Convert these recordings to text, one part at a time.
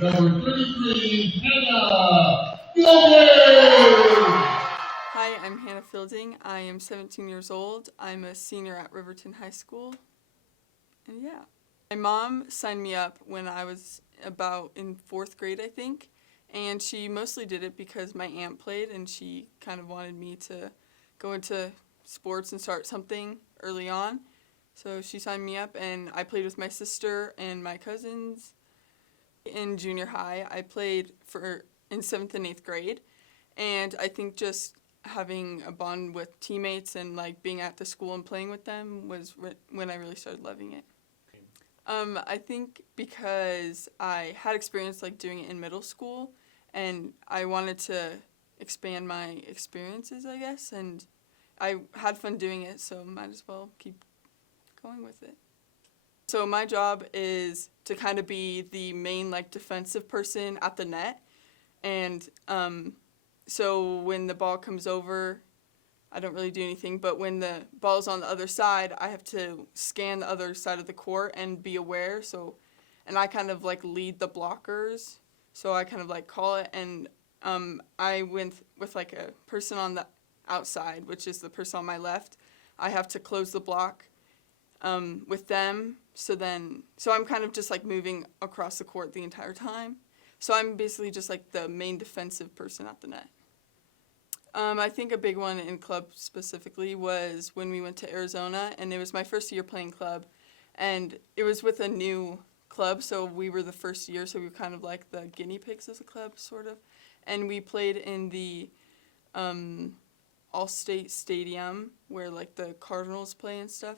Number 33, Hannah Fielding. Hi, I'm Hannah Fielding. I am 17 years old. I'm a senior at Riverton High School. And yeah. My mom signed me up when I was about in 4th grade, I think. And she mostly did it because my aunt played and she kind of wanted me to go into sports and start something early on. So she signed me up and I played with my sister and my cousins. In junior high, I played in 7th and 8th grade. And I think just having a bond with teammates and like being at the school and playing with them was when I really started loving it. I think because I had experience like doing it in middle school and I wanted to expand my experiences, I guess, and I had fun doing it, so might as well keep going with it. So my job is to kind of be the main like defensive person at the net, and so when the ball comes over, I don't really do anything, but when the ball's on the other side, I have to scan the other side of the court and be aware. And I kind of like lead the blockers, so I kind of like call it, and I went with like a person on the outside, which is the person on my left. I have to close the block with them, so I'm kind of just like moving across the court the entire time. So I'm basically just like the main defensive person at the net. I think a big one in club specifically was when we went to Arizona, and it was my first year playing club, and it was with a new club, so we were the first year, so we were kind of like the guinea pigs as a club, sort of, and we played in the All-State Stadium where like the Cardinals play and stuff,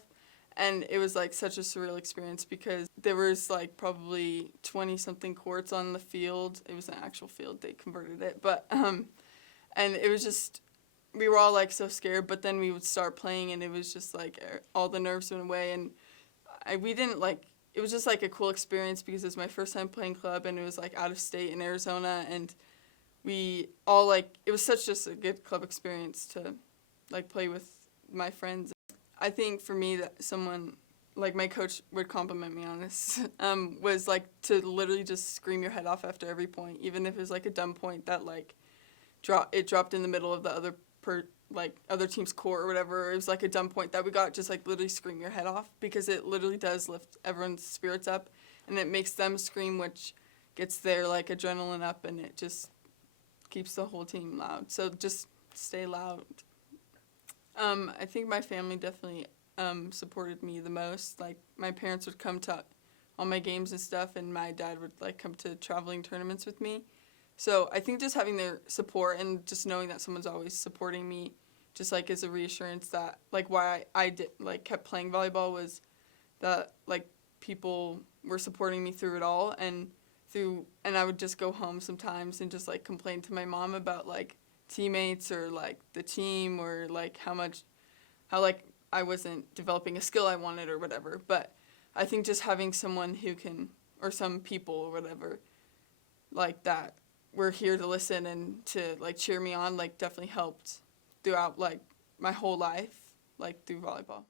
and it was like such a surreal experience because there was like probably 20-something courts on the field. It was an actual field, they converted it, but and it was just, we were all like so scared, but then we would start playing and it was just like all the nerves went away, and we didn't like, it was just like a cool experience because it was my first time playing club and it was like out of state in Arizona, and we all like, it was such just a good club experience to like play with my friends. I think for me that someone, like my coach would compliment me on this, was like to literally just scream your head off after every point, even if it was like a dumb point that like, it dropped in the middle of the other team's court or whatever. It was like a dumb point that we got, just like literally scream your head off, because it literally does lift everyone's spirits up and it makes them scream, which gets their like adrenaline up, and it just keeps the whole team loud. So just stay loud. I think my family definitely supported me the most. Like my parents would come to all my games and stuff, and my dad would like come to traveling tournaments with me. So I think just having their support and just knowing that someone's always supporting me just like is a reassurance that like why I did like kept playing volleyball was that like people were supporting me through it all, and I would just go home sometimes and just like complain to my mom about like teammates or like the team or like how like I wasn't developing a skill I wanted or whatever. But I think just having someone who can, or some people or whatever like that were here to listen and to like cheer me on, like definitely helped throughout like my whole life, like through volleyball.